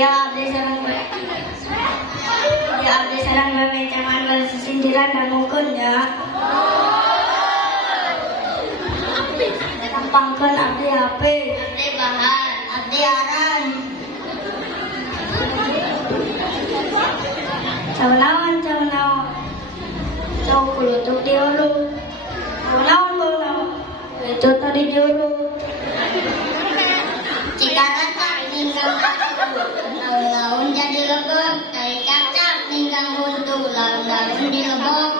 abdi sareng memecaman sindiran dan mungkin ya. Tampangkeun abdi HP, abdi bahan, abdi aran. Caw naon. Caw kulutuk diulu. Naon. Itu tadi diulu. Cikarata ninggang laun jadi lebok, dari cacap ninggang huntu laun dilebok.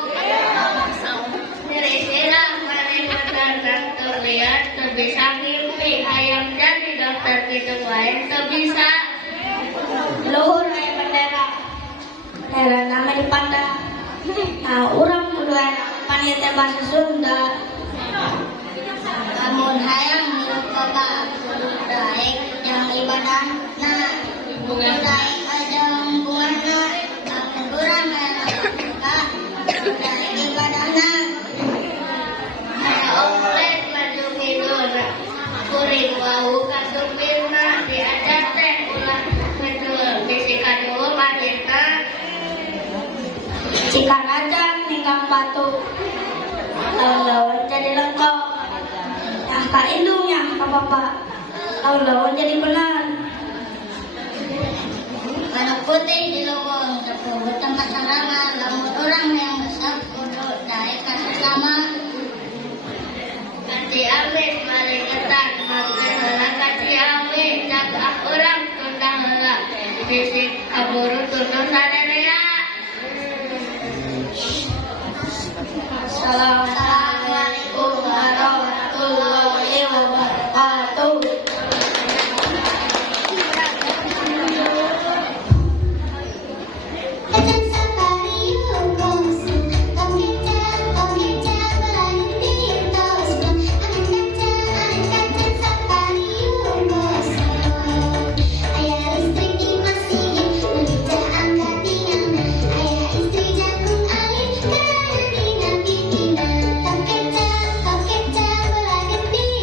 Sirah mari dan terlihat terbisa mimpi ayam jadi dokter gitu wae terbisa. Luhur aya bendera. Bendera nama dipandang. Nah, urang kudu enak panitia bahasa Sunda. Lamun hayang milup kota kudu daek yang ibadah nah bukan daek aja hubunganna lamun urang enak kudu daek ibadahna. Oleh maju midul kuring wau kasupirna diajar teh ulah ngedul bisikadu madita Cikaraja ninggang batu laun jadi lengkap yang ka indung yang ka bapak laun jadi benar anak putih di lowong tepuh tempat sarangan lamun orang yang besar kudu daek kasesama kanti awet mari ketan makan heula kanti awet cakap orang tundang heula bisik kaburu tundang sadarea.